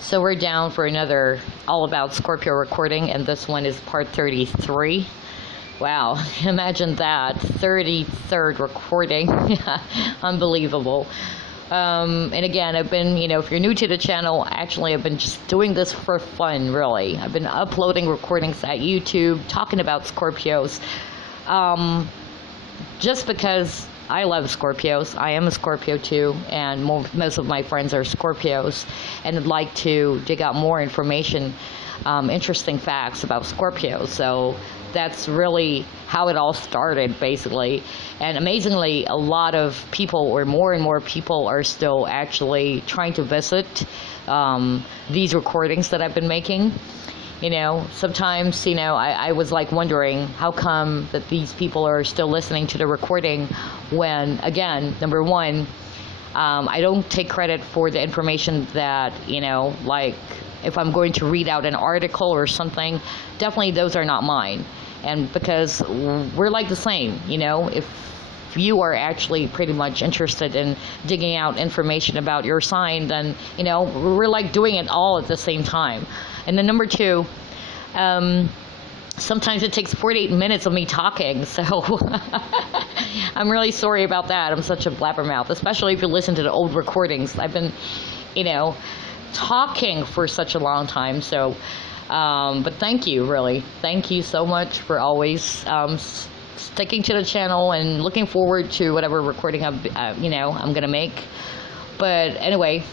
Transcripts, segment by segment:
So we're down for another All About Scorpio recording, and this one is part 33. Wow, imagine that, 33rd recording. Unbelievable. And again, I've been, if you're new to the channel, actually I've been just doing this for fun, really. I've been uploading recordings at YouTube, talking about Scorpios, just because I love Scorpios. I am a Scorpio too, and most of my friends are Scorpios, and I'd like to dig out more information, interesting facts about Scorpios. So that's really how it all started, basically. And amazingly, a lot of people, or more and more people, are still actually trying to visit these recordings that I've been making. Sometimes, I was like wondering how come that these people are still listening to the recording when, again, number one, I don't take credit for the information that, like if I'm going to read out an article or something, definitely those are not mine. And because we're like the same, if you are actually pretty much interested in digging out information about your sign, then, we're like doing it all at the same time. And then number two, sometimes it takes 48 minutes of me talking, so I'm really sorry about that. I'm such a blabbermouth, especially if you listen to the old recordings. I've been, talking for such a long time, so, but thank you, really. Thank you so much for always sticking to the channel and looking forward to whatever recording I'm going to make. But anyway,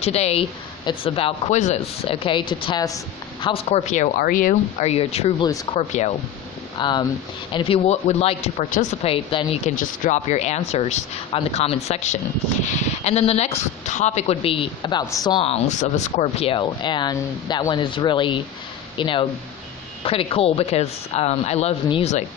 today it's about quizzes, okay, to test how Scorpio are you? Are you a true blue Scorpio? And if you would like to participate, then you can just drop your answers on the comment section. And then the next topic would be about songs of a Scorpio, and that one is really, pretty cool because I love music,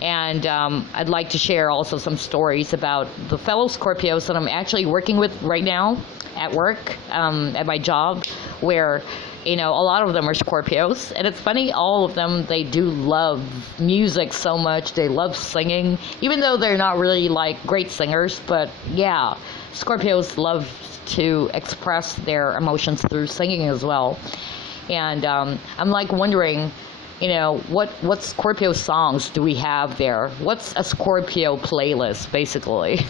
And I'd like to share also some stories about the fellow Scorpios that I'm actually working with right now at work, at my job, where, a lot of them are Scorpios. And it's funny, all of them, they do love music so much. They love singing, even though they're not really like great singers. But yeah, Scorpios love to express their emotions through singing as well. And I'm like wondering, what Scorpio songs do we have there? What's a Scorpio playlist, basically?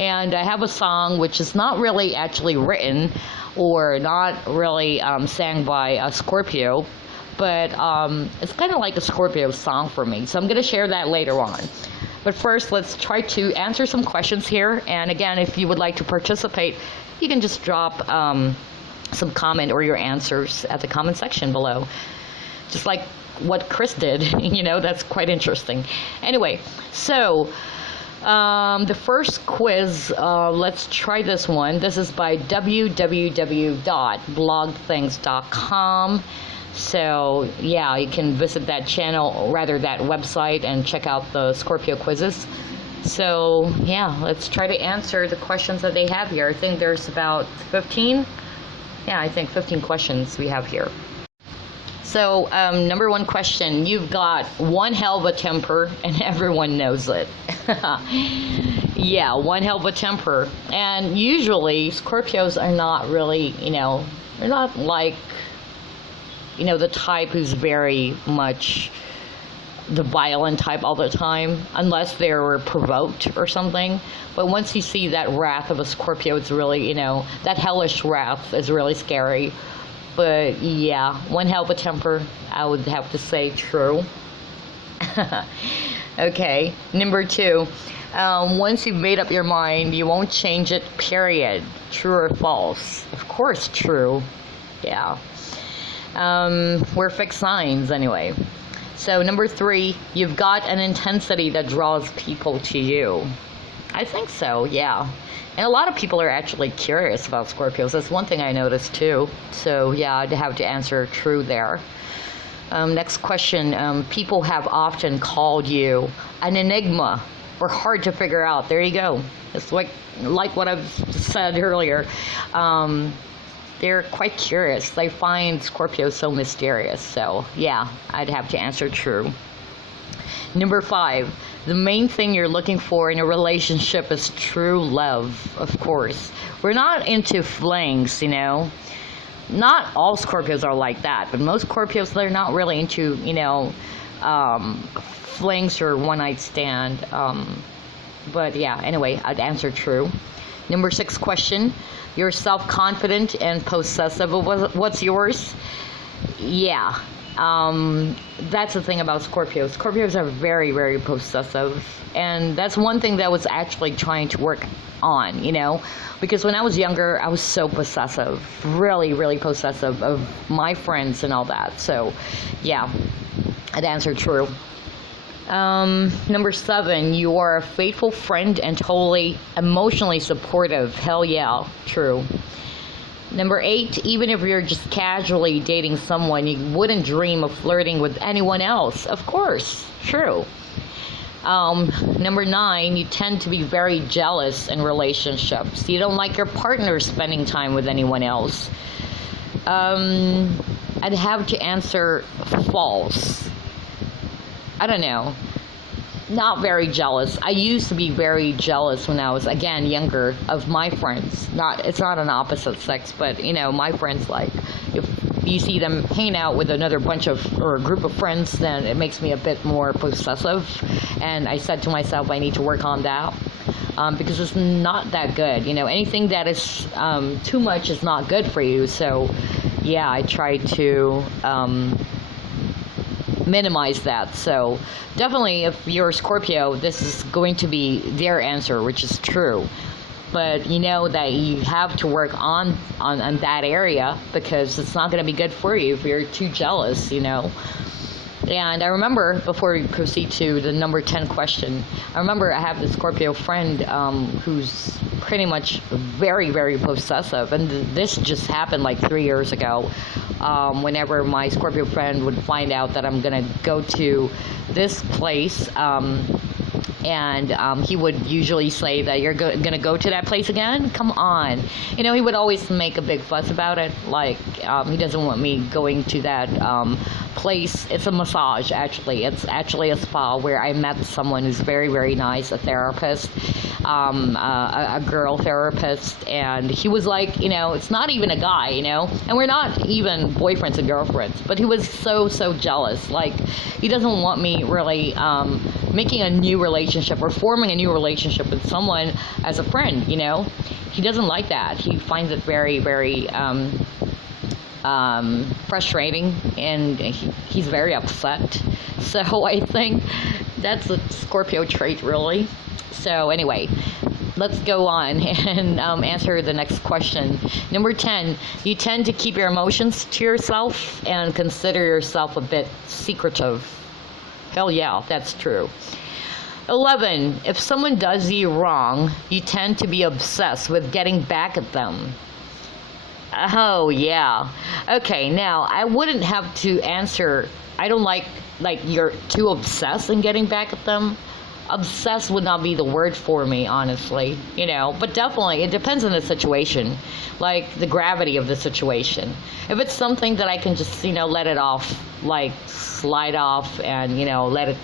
And I have a song which is not really actually written or not really sang by a Scorpio, but it's kind of like a Scorpio song for me. So I'm going to share that later on. But first, let's try to answer some questions here. And again, if you would like to participate, you can just drop some comment or your answers at the comment section below. Just like what Chris did, that's quite interesting. Anyway, so the first quiz, let's try this one. This is by www.blogthings.com. So yeah, you can visit that channel, rather that website, and check out the Scorpio quizzes. So yeah, let's try to answer the questions that they have here. I think there's about 15. Yeah, I think 15 questions we have here. So, number one question, you've got one hell of a temper, and everyone knows it. Yeah, one hell of a temper. And usually, Scorpios are not really, they're not like, the type who's very much the violent type all the time, unless they're provoked or something. But once you see that wrath of a Scorpio, it's really, that hellish wrath is really scary. But yeah, one hell of a temper, I would have to say true. Okay, number two, once you've made up your mind, you won't change it, period. True or false? Of course, true. Yeah. We're fixed signs anyway. So number three, you've got an intensity that draws people to you. I think so, yeah. And a lot of people are actually curious about Scorpios. That's one thing I noticed too. So yeah, I'd have to answer true there. Next question, people have often called you an enigma or hard to figure out. There you go. It's like what I've said earlier. They're quite curious. They find Scorpio so mysterious. So yeah, I'd have to answer true. Number five, the main thing you're looking for in a relationship is true love, of course. We're not into flings, not all Scorpios are like that, but most Scorpios, they're not really into, flings or one night stand. But yeah, anyway, I'd answer true. Number 6 question. You're self-confident and possessive. What's yours? Yeah. That's the thing about Scorpios. Scorpios are very, very possessive. And that's one thing that I was actually trying to work on, because when I was younger, I was so possessive, really, really possessive of my friends and all that. So, yeah, I'd answer true. Number 7, you are a faithful friend and totally emotionally supportive. Hell yeah, true. Number 8, even if you're just casually dating someone, you wouldn't dream of flirting with anyone else. Of course, true. Number 9, you tend to be very jealous in relationships. You don't like your partner spending time with anyone else. I'd have to answer false. I don't know. Not very jealous. I used to be very jealous when I was, again, younger, of my friends. It's not an opposite sex, but, my friends, like, if you see them hanging out with another or a group of friends, then it makes me a bit more possessive. And I said to myself, I need to work on that. Because it's not that good. Anything that is too much is not good for you. So, yeah, I try to minimize that. So definitely, if you're a Scorpio, this is going to be their answer, which is true. But that you have to work on that area, because it's not going to be good for you if you're too jealous. And I remember, before we proceed to the number 10 question, I remember I have this Scorpio friend who's pretty much very, very possessive. And this just happened like 3 years ago. Whenever my Scorpio friend would find out that I'm going to go to this place, and he would usually say that you're going to go to that place again? Come on. He would always make a big fuss about it. Like, he doesn't want me going to that place. It's a massage, actually. It's actually a spa where I met someone who's very, very nice, a therapist, a girl therapist. And he was like, it's not even a guy, and we're not even boyfriends and girlfriends. But he was so, so jealous. Like, he doesn't want me really making a new relationship or forming a new relationship with someone as a friend. He doesn't like that. He finds it very, very frustrating, and he's very upset. So I think that's a Scorpio trait, really. So anyway, let's go on and answer the next question. Number 10, you tend to keep your emotions to yourself and consider yourself a bit secretive. Hell yeah, that's true. 11, if someone does you wrong, you tend to be obsessed with getting back at them. Oh, yeah. Okay, now, I wouldn't have to answer, I don't like you're too obsessed in getting back at them. Obsessed would not be the word for me, honestly, but definitely, it depends on the situation, like the gravity of the situation. If it's something that I can just, let it off, like slide off and, let it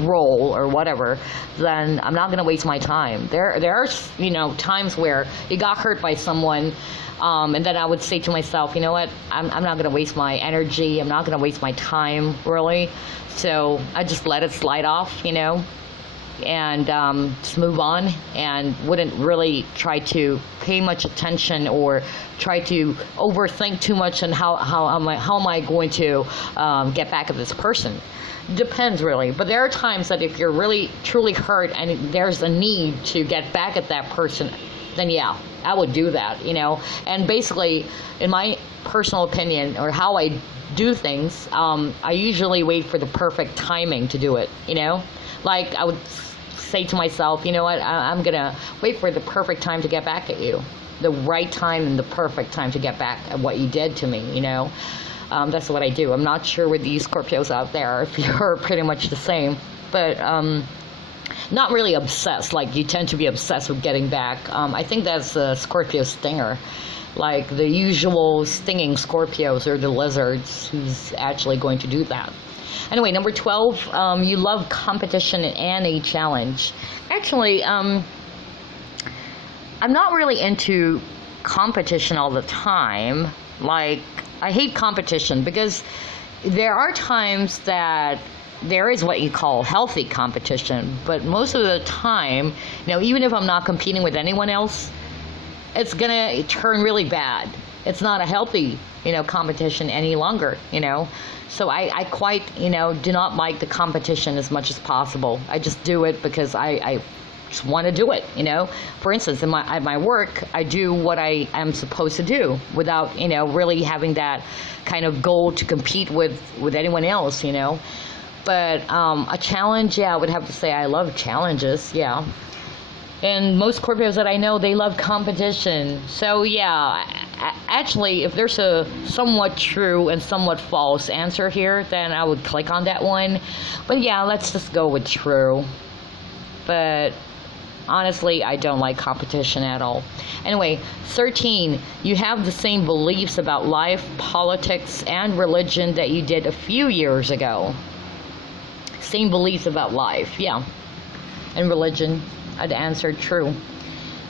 roll or whatever, then I'm not going to waste my time. There are, times where you got hurt by someone, and then I would say to myself, you know what, I'm not going to waste my energy, I'm not going to waste my time, really. So I just let it slide off, and just move on, and wouldn't really try to pay much attention or try to overthink too much on how am I going to get back at this person. Depends, really. But there are times that if you're really truly hurt and there's a need to get back at that person, then yeah, I would do that, And basically, in my personal opinion, or how I do things, I usually wait for the perfect timing to do it, Like, I would say to myself, you know what, I'm going to wait for the perfect time to get back at you. The right time and the perfect time to get back at what you did to me, That's what I do. I'm not sure with these Scorpios out there if you're pretty much the same. But not really obsessed. Like, you tend to be obsessed with getting back. I think that's a Scorpio stinger. Like, the usual stinging Scorpios are the lizards who's actually going to do that. Anyway, number 12, you love competition and a challenge. Actually, I'm not really into competition all the time. Like, I hate competition because there are times that there is what you call healthy competition, but most of the time, even if I'm not competing with anyone else, it's gonna turn really bad. It's not a healthy, competition any longer, So I quite, do not like the competition as much as possible. I just do it because I just want to do it, For instance, at my work, I do what I am supposed to do without, really having that kind of goal to compete with anyone else, But a challenge, I would have to say I love challenges, And most Scorpios that I know, they love competition. So actually, if there's a somewhat true and somewhat false answer here, then I would click on that one. But let's just go with true. But honestly, I don't like competition at all. Anyway, 13, you have the same beliefs about life, politics, and religion that you did a few years ago. Same beliefs about life, and religion. I'd answer true.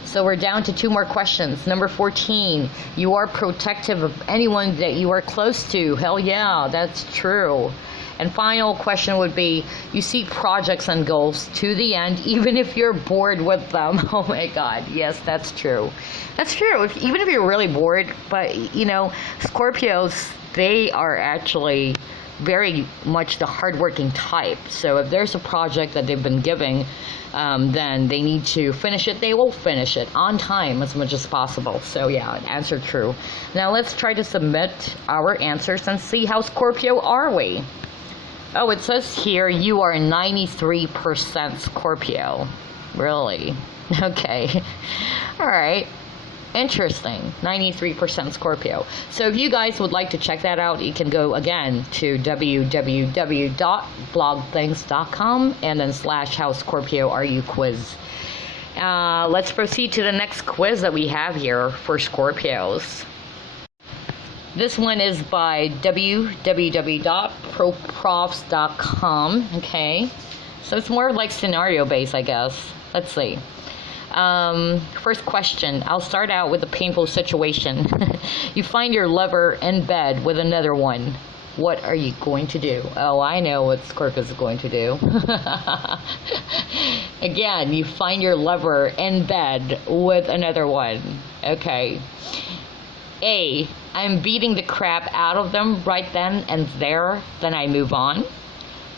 So we're down to 2 more questions. Number 14, you are protective of anyone that you are close to. Hell yeah, that's true. And final question would be, you see projects and goals to the end, even if you're bored with them. Oh my God, yes, that's true. That's true, even if you're really bored. But, Scorpios, they are actually very much the hardworking type. So if there's a project that they've been giving, then they need to finish it. They will finish it on time as much as possible. So answer true. Now let's try to submit our answers and see how Scorpio are we. Oh, it says here you are 93% Scorpio. Really? Okay. All right. Interesting. 93% Scorpio. So if you guys would like to check that out, you can go again to www.blogthings.com and then /how Scorpio are you quiz. Let's proceed to the next quiz that we have here for Scorpios. This one is by www.proprofs.com. Okay. So it's more like scenario based, I guess. Let's see. First question. I'll start out with a painful situation. You find your lover in bed with another one. What are you going to do? Oh, I know what Scorpio is going to do. Again, you find your lover in bed with another one. Okay. A, I'm beating the crap out of them right then and there, then I move on.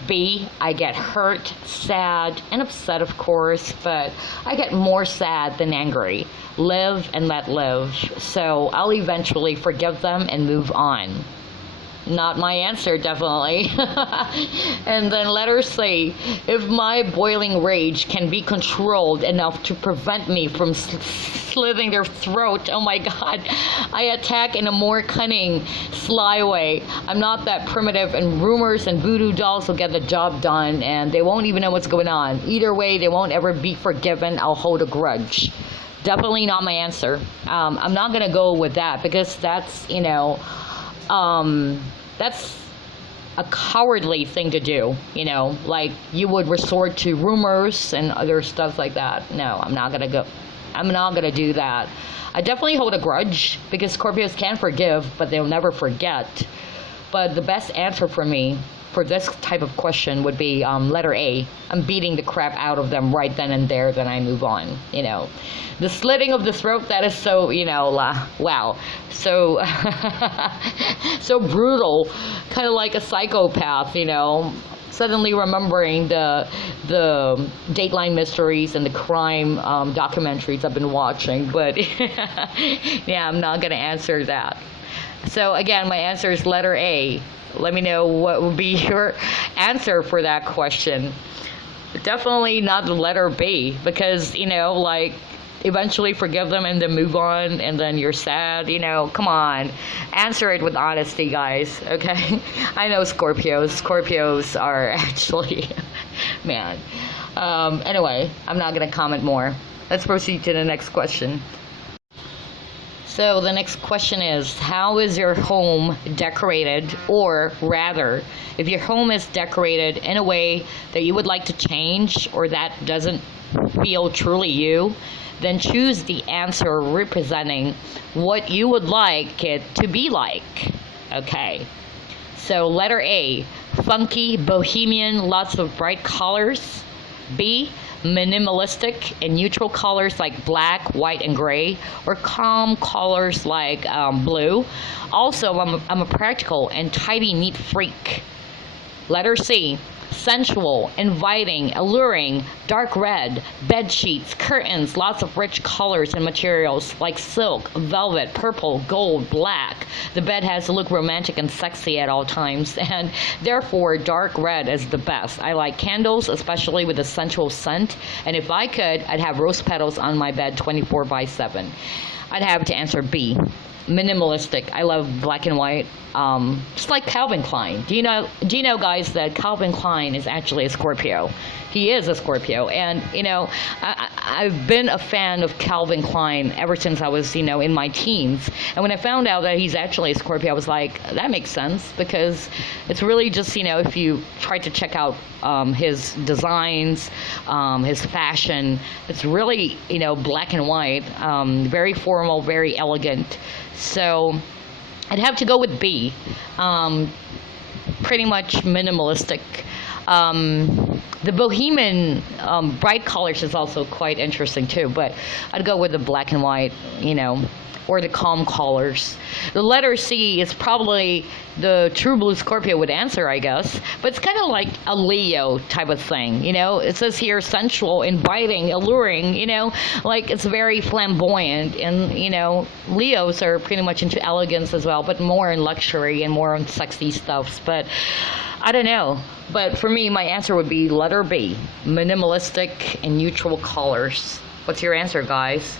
B, I get hurt, sad, and upset, of course, but I get more sad than angry. Live and let live. So I'll eventually forgive them and move on. Not my answer, definitely. And then letter C, if my boiling rage can be controlled enough to prevent me from slitting their throat, oh my God, I attack in a more cunning, sly way. I'm not that primitive, and rumors and voodoo dolls will get the job done, and they won't even know what's going on. Either way, they won't ever be forgiven. I'll hold a grudge. Definitely not my answer. I'm not going to go with that because that's, that's a cowardly thing to do, like you would resort to rumors and other stuff like that. No, I'm not gonna do that. I definitely hold a grudge because Scorpios can forgive, but they'll never forget. But the best answer for me for this type of question would be letter A. I'm beating the crap out of them right then and there, then I move on. The slitting of the throat, that is so, wow. So, so brutal, kind of like a psychopath, Suddenly remembering the Dateline mysteries and the crime documentaries I've been watching. But, I'm not going to answer that. So, again, my answer is letter A. Let me know what would be your answer for that question. Definitely not the letter B, because, eventually forgive them and then move on, and then you're sad, come on. Answer it with honesty, guys, okay? I know Scorpios are actually, man. Anyway, I'm not going to comment more. Let's proceed to the next question. So the next question is, how is your home decorated? Or rather, if your home is decorated in a way that you would like to change or that doesn't feel truly you, then choose the answer representing what you would like it to be like. Okay. So letter A, funky, bohemian, lots of bright colors. B, minimalistic and neutral colors like black, white, and gray, or calm colors like blue. Also, I'm a practical and tidy, neat freak. Letter C, sensual, inviting, alluring, dark red, bed sheets, curtains, lots of rich colors and materials like silk, velvet, purple, gold, black. The bed has to look romantic and sexy at all times, and therefore dark red is the best. I like candles, especially with a sensual scent, and if I could, I'd have rose petals on my bed 24/7. I'd have to answer B. Minimalistic. I love black and white. Just like Calvin Klein. Do you know, guys, that Calvin Klein is actually a Scorpio? He is a Scorpio, and I've been a fan of Calvin Klein ever since I was in my teens. And when I found out that he's actually a Scorpio, I was like, that makes sense, because it's really just if you try to check out his designs, his fashion, it's really black and white, very formal, very elegant. So I'd have to go with B. Pretty much minimalistic. The bohemian bright colors is also quite interesting too, but I'd go with the black and white, or the calm colors. The letter C is probably the true blue Scorpio would answer, I guess, but it's kind of like a Leo type of thing, It says here sensual, inviting, alluring, like it's very flamboyant, and, Leos are pretty much into elegance as well, but more in luxury and more on sexy stuffs, but I don't know. But for me, my answer would be letter B, minimalistic and neutral colors. What's your answer, guys?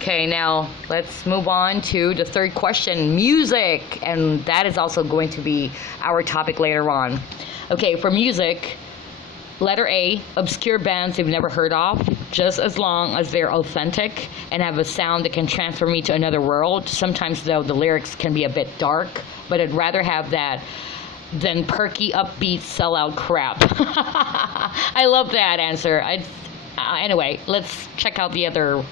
Okay, now let's move on to the third question, music, and that is also going to be our topic later on. Okay, for music, letter A, obscure bands you've never heard of, just as long as they're authentic and have a sound that can transfer me to another world. Sometimes, though, the lyrics can be a bit dark, but I'd rather have that than perky, upbeat, sellout crap. I love that answer. Anyway, let's check out the other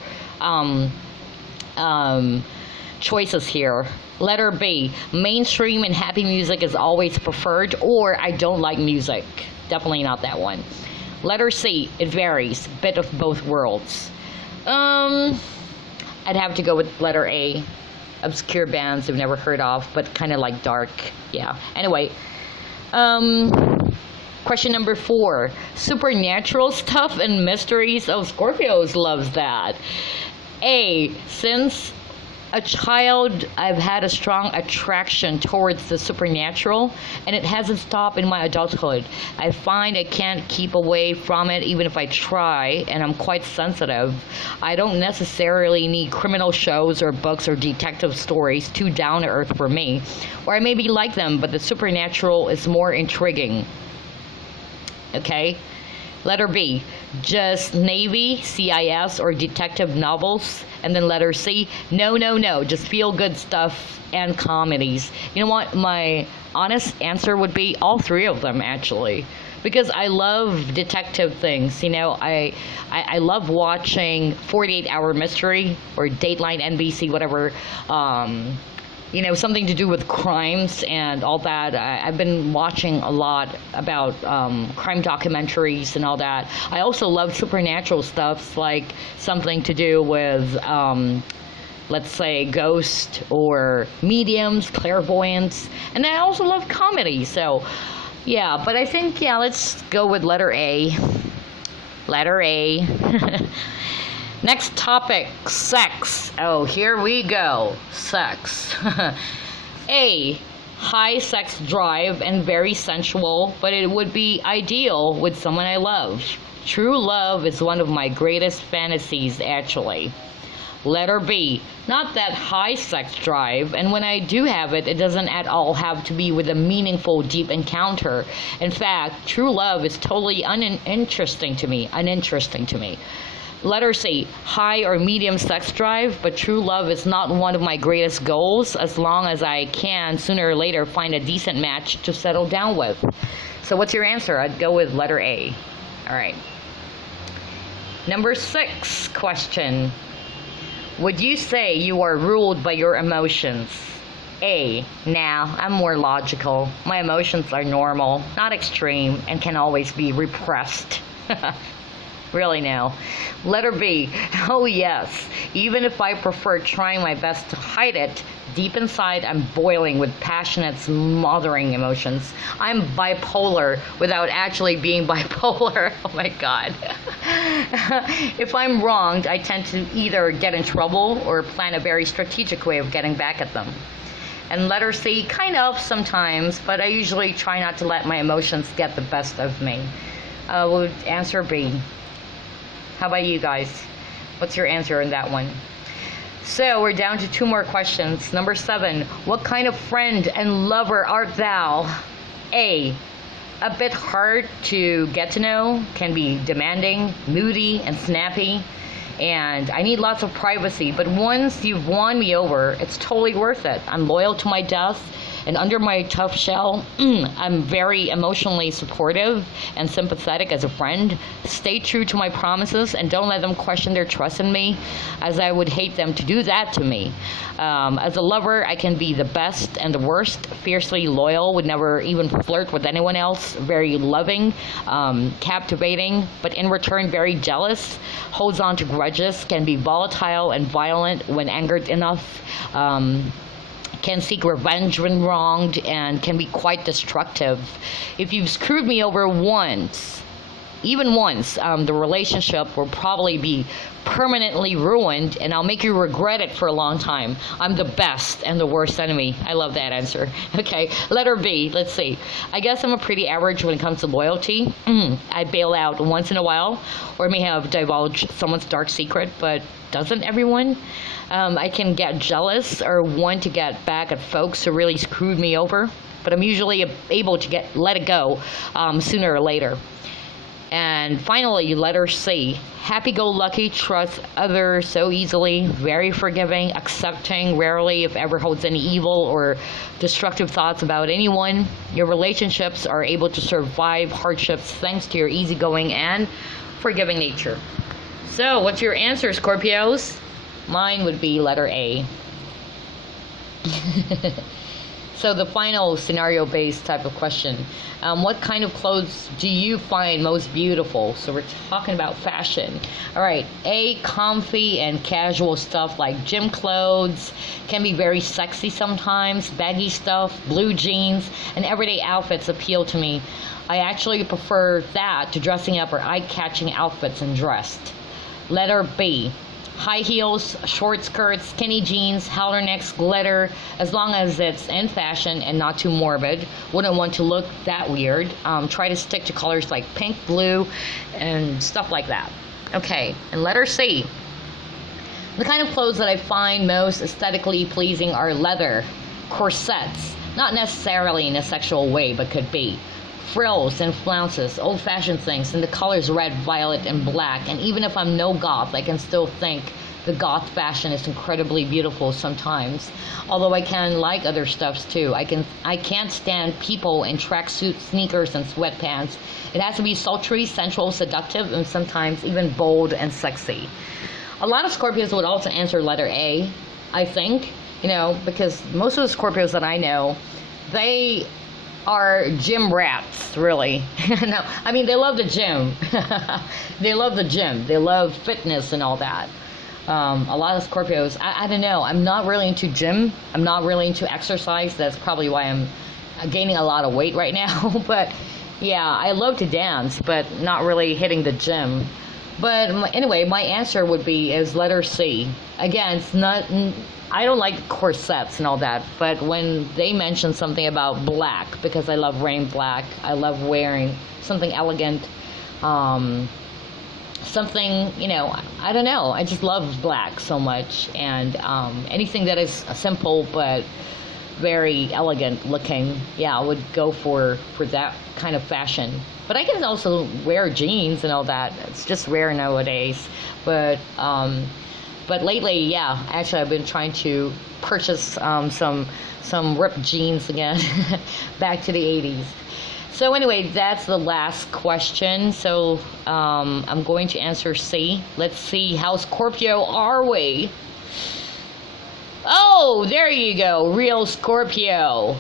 choices here. Letter B, mainstream and happy music is always preferred, or I don't like music. Definitely not that one. Letter C, it varies, bit of both worlds. I'd have to go with letter A, obscure bands you've never heard of, but kind of like dark. Yeah. Anyway, question number 4, supernatural stuff and mysteries. Oh, Scorpios loves that. A, since a child, I've had a strong attraction towards the supernatural, and it hasn't stopped in my adulthood. I find I can't keep away from it even if I try, and I'm quite sensitive. I don't necessarily need criminal shows or books or detective stories, too down to earth for me. Or I maybe like them, but the supernatural is more intriguing. Okay? Letter B, just Navy, CIS, or detective novels. And then letter C, no, just feel-good stuff and comedies. You know what? My honest answer would be all 3 of them, actually. Because I love detective things. I love watching 48 Hour Mystery or Dateline NBC, whatever. Something to do with crimes and all that. I've been watching a lot about crime documentaries and all that. I also love supernatural stuff, like something to do with, let's say, ghosts or mediums, clairvoyance. And I also love comedy. So, yeah, but I think, let's go with letter A. Letter A. Next topic, sex. Oh, here we go. Sex. A, high sex drive and very sensual, but it would be ideal with someone I love. True love is one of my greatest fantasies, actually. Letter B, not that high sex drive, and when I do have it, it doesn't at all have to be with a meaningful, deep encounter. In fact, true love is totally uninteresting to me. Letter C, high or medium sex drive, but true love is not one of my greatest goals, as long as I can, sooner or later, find a decent match to settle down with. So what's your answer? I'd go with letter A. All right. Number 6 question. Would you say you are ruled by your emotions? A. Nah, I'm more logical. My emotions are normal, not extreme, and can always be repressed. Really now. Letter B. Oh yes. Even if I prefer trying my best to hide it, deep inside I'm boiling with passionate, smothering emotions. I'm bipolar without actually being bipolar. Oh my God. If I'm wronged, I tend to either get in trouble or plan a very strategic way of getting back at them. And letter C, kind of sometimes, but I usually try not to let my emotions get the best of me. Would answer B. How about you guys? What's your answer in that one? So we're down to 2 more questions. Number 7, what kind of friend and lover art thou? A bit hard to get to know, can be demanding, moody, and snappy. And I need lots of privacy, but once you've won me over, it's totally worth it. I'm loyal to my death, and under my tough shell, I'm very emotionally supportive and sympathetic as a friend. Stay true to my promises and don't let them question their trust in me, as I would hate them to do that to me. As a lover, I can be the best and the worst, fiercely loyal, would never even flirt with anyone else, very loving, captivating, but in return very jealous, holds on to grudges, can be volatile and violent when angered enough, can seek revenge when wronged, and can be quite destructive. If you've screwed me over once, even once, the relationship will probably be permanently ruined, and I'll make you regret it for a long time. I'm the best and the worst enemy. I love that answer. Okay, letter B. Let's see. I guess I'm a pretty average when it comes to loyalty. I bail out once in a while, or may have divulged someone's dark secret, but doesn't everyone? I can get jealous or want to get back at folks who really screwed me over, but I'm usually able to let it go sooner or later. And finally, letter C. Happy-go-lucky, trust others so easily, very forgiving, accepting, rarely if ever holds any evil or destructive thoughts about anyone. Your relationships are able to survive hardships thanks to your easygoing and forgiving nature. So, what's your answer, Scorpios? Mine would be letter A. So the final scenario-based type of question. What kind of clothes do you find most beautiful? So we're talking about fashion. All right, A, comfy and casual stuff like gym clothes, can be very sexy sometimes, baggy stuff, blue jeans, and everyday outfits appeal to me. I actually prefer that to dressing up or eye-catching outfits and dressed. Letter B. High heels, short skirts, skinny jeans, halter necks, glitter, as long as it's in fashion and not too morbid. Wouldn't want to look that weird. Try to stick to colors like pink, blue, and stuff like that. Okay, and letter C. The kind of clothes that I find most aesthetically pleasing are leather, corsets, not necessarily in a sexual way, but could be. Frills and flounces, old-fashioned things, and the colors red, violet, and black. And even if I'm no goth, I can still think the goth fashion is incredibly beautiful sometimes. Although I can like other stuffs too. I can't stand people in tracksuits, sneakers, and sweatpants. It has to be sultry, sensual, seductive, and sometimes even bold and sexy. A lot of Scorpios would also answer letter A, I think, because most of the Scorpios that I know, they are gym rats, really. No, I mean, they love the gym. They love the gym. They love fitness and all that. A lot of Scorpios, I don't know, I'm not really into gym. I'm not really into exercise. That's probably why I'm gaining a lot of weight right now. But yeah, I love to dance, but not really hitting the gym. But anyway, my answer would be is letter C. Again, it's not, I don't like corsets and all that, but when they mention something about black, because I love wearing black, I love wearing something elegant, something, I don't know, I just love black so much, and anything that is simple but very elegant looking, yeah, I would go for that kind of fashion. But I can also wear jeans and all that. It's just rare nowadays. But lately, yeah, actually I've been trying to purchase some ripped jeans again, back to the 80s. So anyway, that's the last question. So I'm going to answer C. Let's see, how Scorpio are we? Oh, there you go, real Scorpio.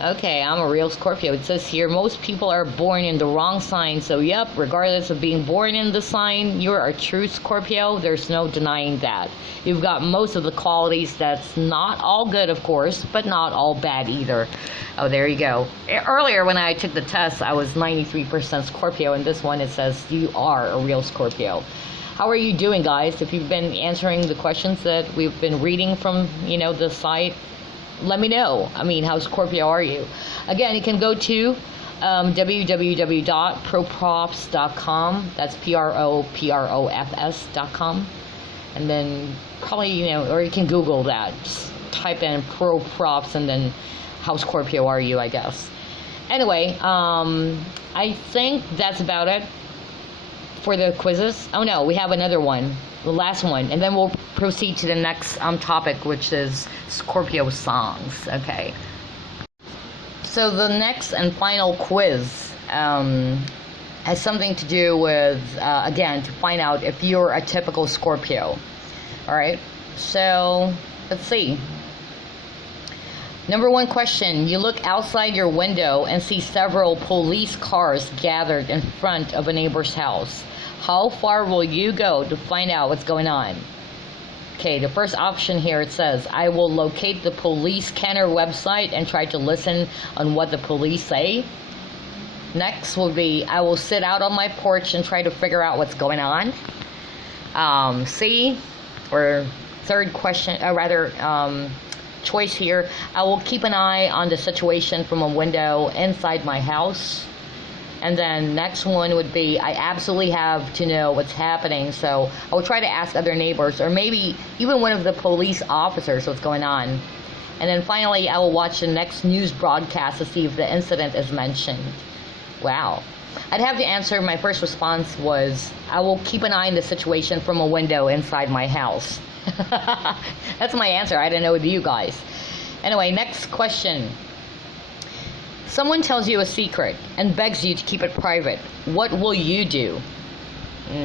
Okay, I'm a real Scorpio. It says here, most people are born in the wrong sign. So yep, regardless of being born in the sign, you're a true Scorpio. There's no denying that. You've got most of the qualities. That's not all good, of course, but not all bad either. Oh, there you go. Earlier when I took the test, I was 93% Scorpio, and this one it says you are a real Scorpio. How are you doing, guys? If you've been answering the questions that we've been reading from, the site, let me know. I mean, how Scorpio are you? Again, you can go to www.proprops.com. That's PROPROFS.com. And then probably, or you can Google that. Just type in pro props and then how Scorpio are you, I guess. Anyway, I think that's about it for the quizzes. Oh no, we have another one, the last one, and then we'll proceed to the next topic, which is Scorpio songs. Okay. So the next and final quiz has something to do with, again, to find out if you're a typical Scorpio. All right. So let's see. Number one question, you look outside your window and see several police cars gathered in front of a neighbor's house. How far will you go to find out what's going on? Okay, the first option here, it says, I will locate the police scanner website and try to listen on what the police say. Next will be, I will sit out on my porch and try to figure out what's going on. C, or third question, choice here, I will keep an eye on the situation from a window inside my house. And then next one would be, I absolutely have to know what's happening, so I will try to ask other neighbors or maybe even one of the police officers what's going on. And then finally, I will watch the next news broadcast to see if the incident is mentioned. Wow. I'd have to answer, my first response was, I will keep an eye on the situation from a window inside my house. That's my answer. I don't know with you guys. Anyway, next question. Someone tells you a secret and begs you to keep it private. What will you do?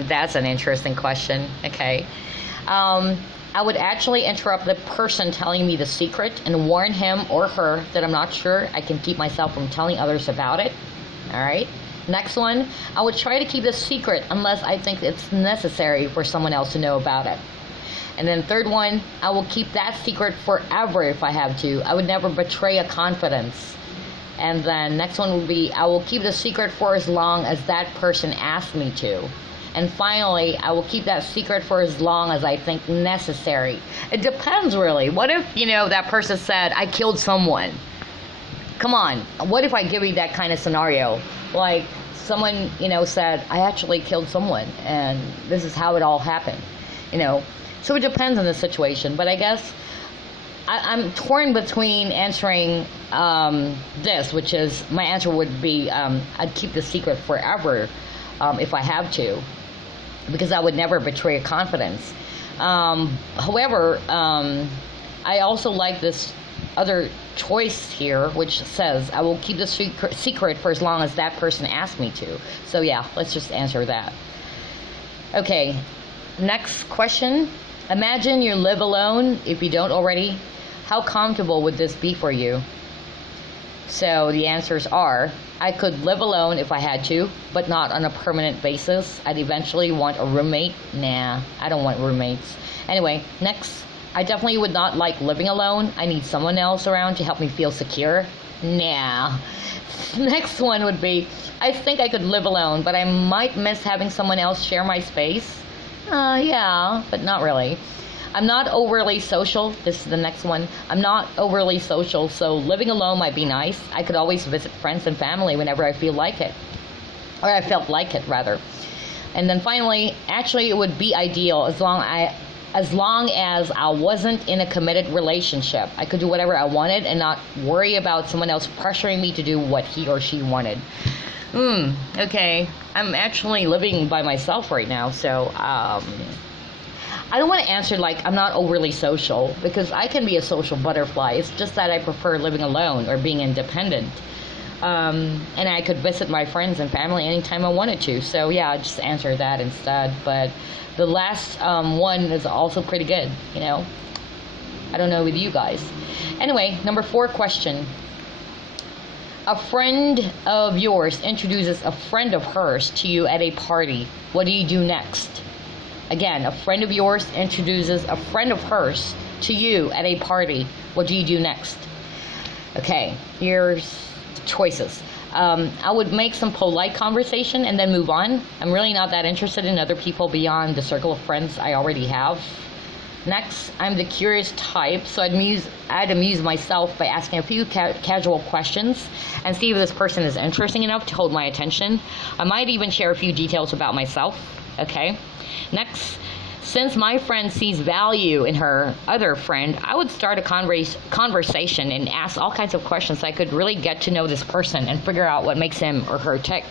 That's an interesting question. Okay. I would actually interrupt the person telling me the secret and warn him or her that I'm not sure I can keep myself from telling others about it. All right. Next one. I would try to keep the secret unless I think it's necessary for someone else to know about it. And then third one, I will keep that secret forever if I have to. I would never betray a confidence. And then next one would be, I will keep the secret for as long as that person asks me to. And finally, I will keep that secret for as long as I think necessary. It depends, really. What if, that person said, I killed someone? Come on. What if I give you that kind of scenario? Like, someone, said, I actually killed someone, and this is how it all happened. So it depends on the situation. But I guess I'm torn between answering this, which is, my answer would be, I'd keep the secret forever if I have to, because I would never betray a confidence. However, I also like this other choice here, which says, I will keep the secret for as long as that person asks me to. So yeah, let's just answer that. Okay, next question. Imagine you live alone, if you don't already. How comfortable would this be for you? So the answers are, I could live alone if I had to, but not on a permanent basis. I'd eventually want a roommate. Nah, I don't want roommates. Anyway, next, I definitely would not like living alone. I need someone else around to help me feel secure. Nah. Next one would be, I think I could live alone, but I might miss having someone else share my space. Yeah, but not really. I'm not overly social. This is the next one. I'm not overly social, so living alone might be nice. I could always visit friends and family whenever I feel like it. Or I felt like it, rather. And then finally, actually it would be ideal as long as I wasn't in a committed relationship. I could do whatever I wanted and not worry about someone else pressuring me to do what he or she wanted. Okay. I'm actually living by myself right now, so I don't want to answer like I'm not overly social, because I can be a social butterfly. It's just that I prefer living alone or being independent. And I could visit my friends and family anytime I wanted to. So yeah, I just answer that instead. But the last one is also pretty good, you know. I don't know with you guys. Anyway, number 4 question. A friend of yours introduces a friend of hers to you at a party. What do you do next? Again, a friend of yours introduces a friend of hers to you at a party. What do you do next? Okay, here's choices. I would make some polite conversation and then move on. I'm really not that interested in other people beyond the circle of friends I already have. Next, I'm the curious type, so I'd amuse myself by asking a few casual questions and see if this person is interesting enough to hold my attention. I might even share a few details about myself. Okay. Next, since my friend sees value in her other friend, I would start a conversation and ask all kinds of questions so I could really get to know this person and figure out what makes him or her tick.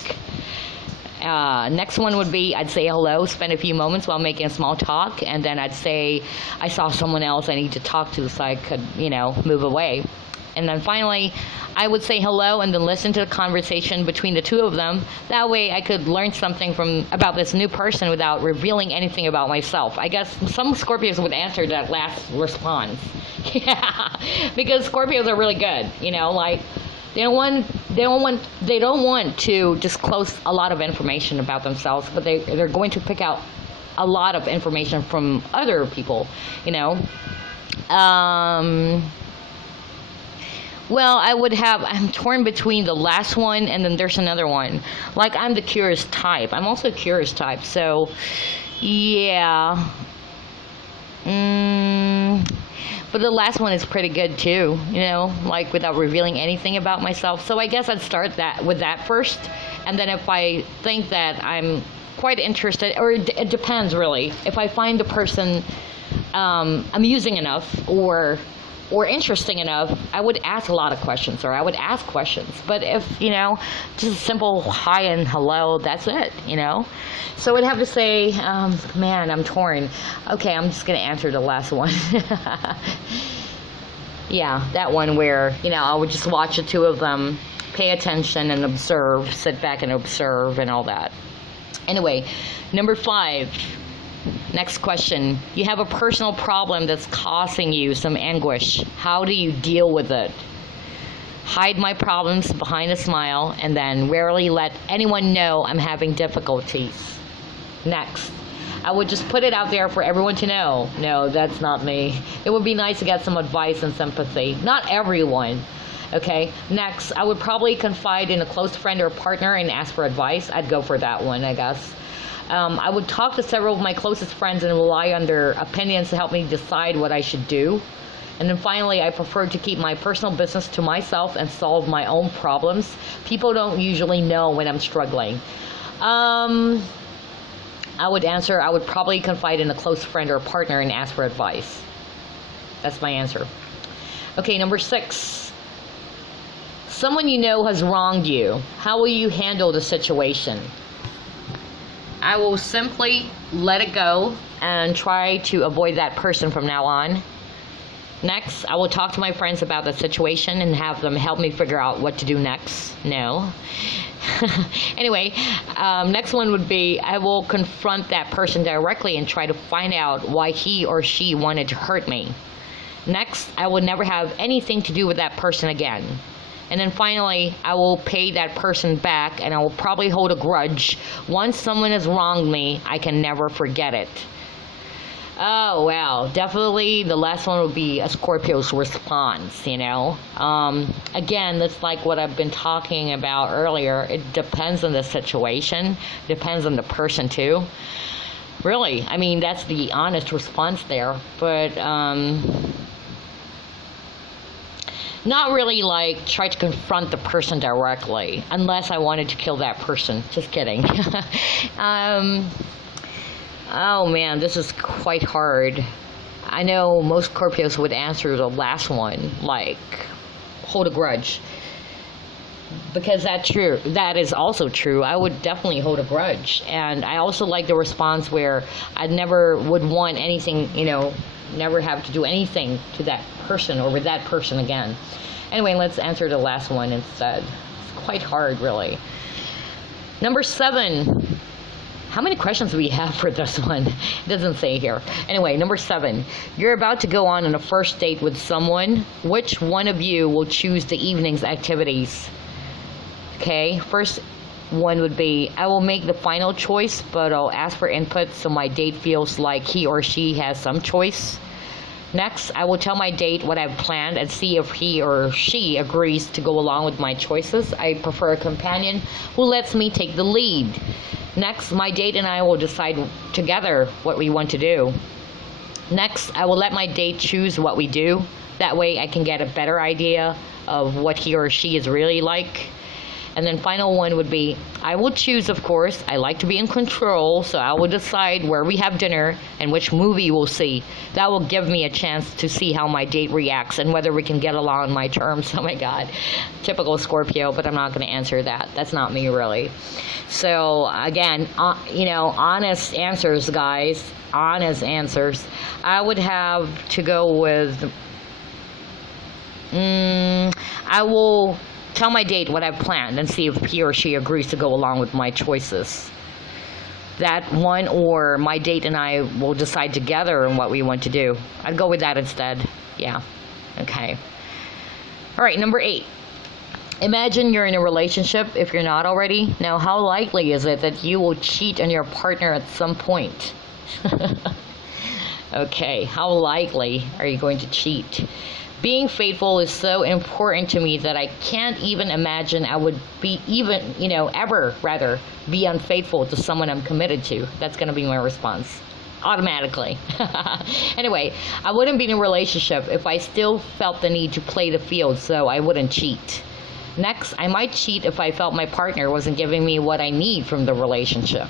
Next one would be, I'd say hello, spend a few moments while making a small talk, and then I'd say, I saw someone else I need to talk to so I could, you know, move away. And then finally, I would say hello and then listen to the conversation between the two of them. That way I could learn something about this new person without revealing anything about myself. I guess some Scorpios would answer that last response. Yeah, because Scorpios are really good, you know, like they don't want to disclose a lot of information about themselves, but they're going to pick out a lot of information from other people, you know. Well, I'm torn between the last one and then there's another one. Like, I'm the curious type. I'm also a curious type, so, yeah. But the last one is pretty good too, you know, like without revealing anything about myself. So I guess I'd start with that first, and then if I think that I'm quite interested, or it depends really. If I find the person amusing enough or interesting enough, I would ask a lot of questions, or I would ask questions. But if, you know, just a simple hi and hello, that's it, you know. So I'd have to say, man, I'm torn. Okay, I'm just going to answer the last one. Yeah, that one where, you know, I would just watch the two of them, pay attention and observe, sit back and observe and all that. Anyway, number 5. Next question. You have a personal problem that's causing you some anguish. How do you deal with it? Hide my problems behind a smile and then rarely let anyone know I'm having difficulties. Next. I would just put it out there for everyone to know. No, that's not me. It would be nice to get some advice and sympathy. Not everyone. Okay. Next, I would probably confide in a close friend or partner and ask for advice. I'd go for that one, I guess. I would talk to several of my closest friends and rely on their opinions to help me decide what I should do. And then finally, I prefer to keep my personal business to myself and solve my own problems. People don't usually know when I'm struggling. I would probably confide in a close friend or partner and ask for advice. That's my answer. Okay, number 6. Someone you know has wronged you. How will you handle the situation? I will simply let it go and try to avoid that person from now on. Next, I will talk to my friends about the situation and have them help me figure out what to do next. No. Anyway, next one would be I will confront that person directly and try to find out why he or she wanted to hurt me. Next, I will never have anything to do with that person again. And then finally, I will pay that person back, and I will probably hold a grudge. Once someone has wronged me, I can never forget it. Oh, wow. Definitely the last one would be a Scorpio's response, you know. Again, that's like what I've been talking about earlier. It depends on the situation. Depends on the person, too. Really, I mean, that's the honest response there. But, not really like try to confront the person directly unless I wanted to kill that person. Just kidding. Oh man, this is quite hard. I know most Scorpios would answer the last one, like hold a grudge. Because that is also true. I would definitely hold a grudge. And I also like the response where I never would want anything, you know, never have to do anything to that person or with that person again. Anyway, let's answer the last one instead. quite hard, really. Number 7. How many questions do we have for this one? It doesn't say here. Anyway, number 7. You're about to go on a first date with someone. Which one of you will choose the evening's activities? Okay, first one would be, I will make the final choice, but I'll ask for input so my date feels like he or she has some choice. Next, I will tell my date what I've planned and see if he or she agrees to go along with my choices. I prefer a companion who lets me take the lead. Next, my date and I will decide together what we want to do. Next, I will let my date choose what we do. That way I can get a better idea of what he or she is really like. And then final one would be, I will choose, of course. I like to be in control, so I will decide where we have dinner and which movie we'll see. That will give me a chance to see how my date reacts and whether we can get along on my terms. Oh my God, typical Scorpio, but I'm not going to answer that. That's not me, really. So again, honest answers, guys. Honest answers. I would have to go with, I will tell my date what I've planned and see if he or she agrees to go along with my choices. That one, or my date and I will decide together on what we want to do. I'd go with that instead. Yeah. Okay. All right, number 8. Imagine you're in a relationship if you're not already. Now, how likely is it that you will cheat on your partner at some point? Okay, how likely are you going to cheat? Being faithful is so important to me that I can't even imagine I would be ever be unfaithful to someone I'm committed to. That's going to be my response. Automatically. Anyway, I wouldn't be in a relationship if I still felt the need to play the field, so I wouldn't cheat. Next, I might cheat if I felt my partner wasn't giving me what I need from the relationship.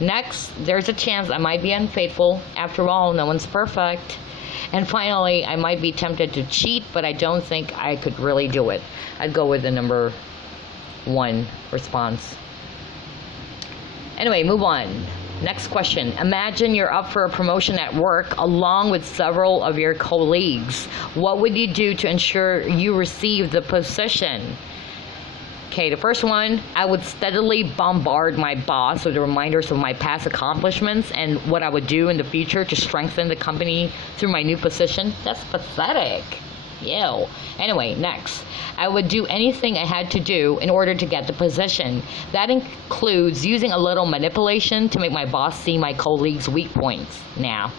Next, there's a chance I might be unfaithful. After all, no one's perfect. And finally, I might be tempted to cheat, but I don't think I could really do it. I'd go with the number 1 response. Anyway, move on. Next question. Imagine you're up for a promotion at work along with several of your colleagues. What would you do to ensure you receive the position? Okay, the first one, I would steadily bombard my boss with reminders of my past accomplishments and what I would do in the future to strengthen the company through my new position. That's pathetic. Ew. Anyway, next, I would do anything I had to do in order to get the position. That includes using a little manipulation to make my boss see my colleagues' weak points. Now,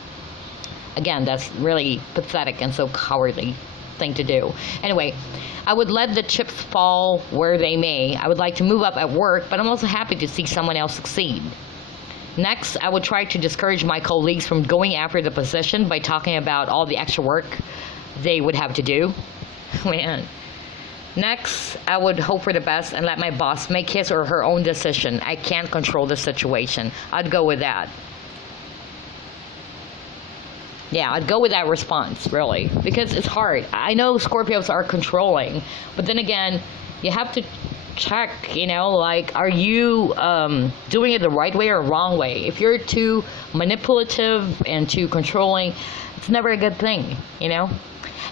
again, that's really pathetic and so cowardly thing to do. Anyway, I would let the chips fall where they may. I would like to move up at work, but I'm also happy to see someone else succeed. Next, I would try to discourage my colleagues from going after the position by talking about all the extra work they would have to do. Man. Next, I would hope for the best and let my boss make his or her own decision. I can't control the situation. I'd go with that. Yeah, I'd go with that response, really, because it's hard. I know Scorpios are controlling, but then again, you have to check, are you doing it the right way or wrong way? If you're too manipulative and too controlling, it's never a good thing,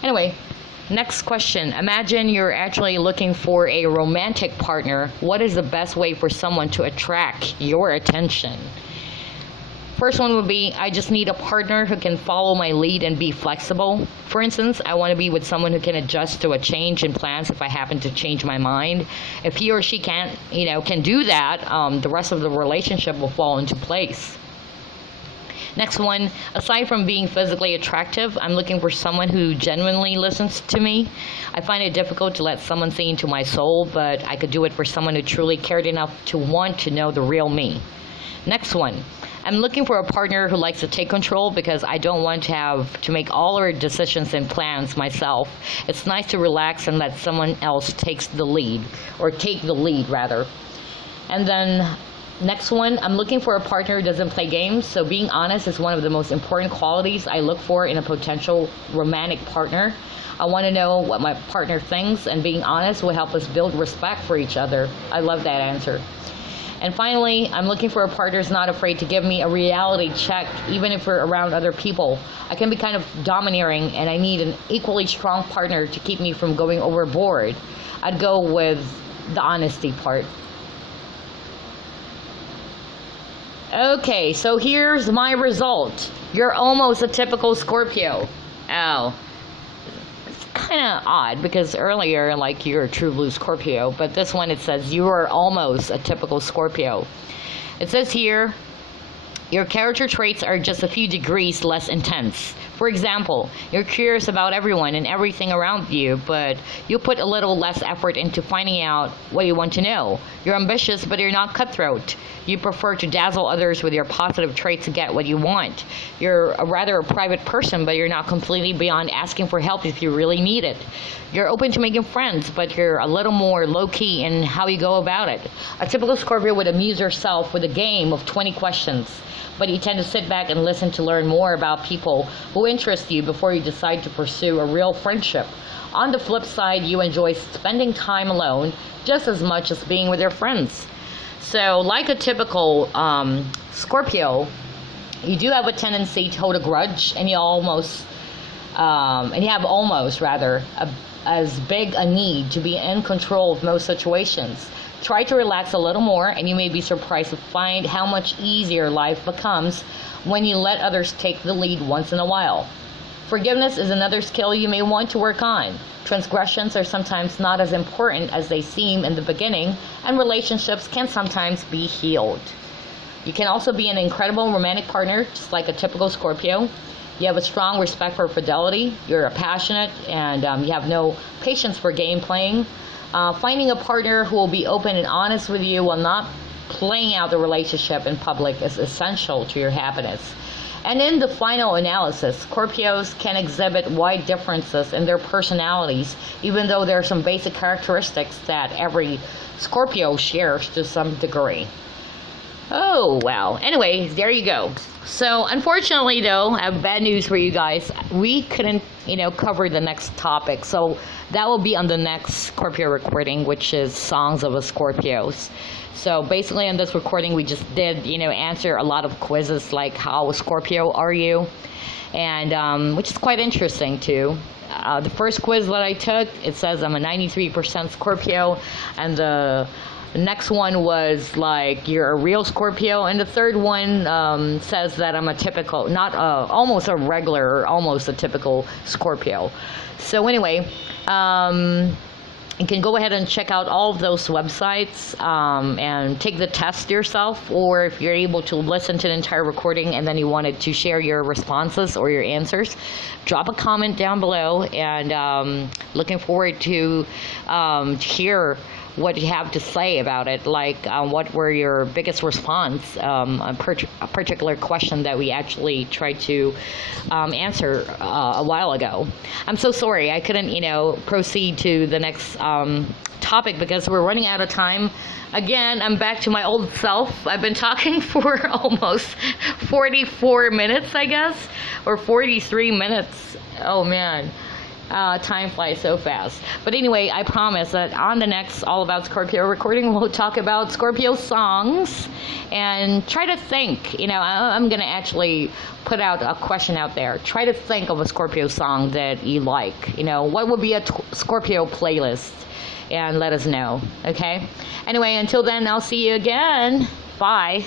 Anyway, next question. Imagine you're actually looking for a romantic partner. What is the best way for someone to attract your attention? First one would be, I just need a partner who can follow my lead and be flexible. For instance, I want to be with someone who can adjust to a change in plans if I happen to change my mind. If he or she can do that, the rest of the relationship will fall into place. Next one, aside from being physically attractive, I'm looking for someone who genuinely listens to me. I find it difficult to let someone see into my soul, but I could do it for someone who truly cared enough to want to know the real me. Next one, I'm looking for a partner who likes to take control because I don't want to have to make all our decisions and plans myself. It's nice to relax and let someone else take the lead. And then next one, I'm looking for a partner who doesn't play games. So being honest is one of the most important qualities I look for in a potential romantic partner. I want to know what my partner thinks, and being honest will help us build respect for each other. I love that answer. And finally, I'm looking for a partner who's not afraid to give me a reality check, even if we're around other people. I can be kind of domineering, and I need an equally strong partner to keep me from going overboard. I'd go with the honesty part. Okay, so here's my result. You're almost a typical Scorpio. Oh, it's kind of odd because earlier, like, you're a true blue Scorpio, but this one it says you are almost a typical Scorpio. It says here, your character traits are just a few degrees less intense. For example, you're curious about everyone and everything around you, but you put a little less effort into finding out what you want to know. You're ambitious, but you're not cutthroat. You prefer to dazzle others with your positive traits to get what you want. You're rather a private person, but you're not completely beyond asking for help if you really need it. You're open to making friends, but you're a little more low-key in how you go about it. A typical Scorpio would amuse yourself with a game of 20 questions, but you tend to sit back and listen to learn more about people who interest you before you decide to pursue a real friendship. On the flip side, you enjoy spending time alone just as much as being with your friends. So, like a typical Scorpio, you do have a tendency to hold a grudge, and you have almost as big a need to be in control of most situations. Try to relax a little more, and you may be surprised to find how much easier life becomes when you let others take the lead once in a while. Forgiveness is another skill you may want to work on. Transgressions are sometimes not as important as they seem in the beginning, and relationships can sometimes be healed. You can also be an incredible romantic partner, just like a typical Scorpio. You have a strong respect for fidelity, you're passionate, and you have no patience for game playing. Finding a partner who will be open and honest with you while not playing out the relationship in public is essential to your happiness. And in the final analysis, Scorpios can exhibit wide differences in their personalities, even though there are some basic characteristics that every Scorpio shares to some degree. Oh, wow. Anyway, there you go. So, unfortunately, though, I have bad news for you guys. We couldn't, cover the next topic. So, that will be on the next Scorpio recording, which is Songs of a Scorpios. So, basically, on this recording, we just did, answer a lot of quizzes like how a Scorpio are you? And, which is quite interesting, too. The first quiz that I took, it says I'm a 93% Scorpio, and the next one was like, you're a real Scorpio, and the third one says that I'm a typical, not almost a regular, or almost a typical Scorpio. So anyway, you can go ahead and check out all of those websites and take the test yourself, or if you're able to listen to the entire recording and then you wanted to share your responses or your answers, drop a comment down below, and looking forward to hear what you have to say about it, like what were your biggest response, a particular question that we actually tried to answer a while ago. I'm so sorry I couldn't, proceed to the next topic because we're running out of time. Again, I'm back to my old self. I've been talking for almost 44 minutes, I guess, or 43 minutes. Oh man. Time flies so fast. But anyway, I promise that on the next All About Scorpio recording, we'll talk about Scorpio songs and try to think. I'm going to actually put out a question out there. Try to think of a Scorpio song that you like. What would be a Scorpio playlist? And let us know. Okay? Anyway, until then, I'll see you again. Bye.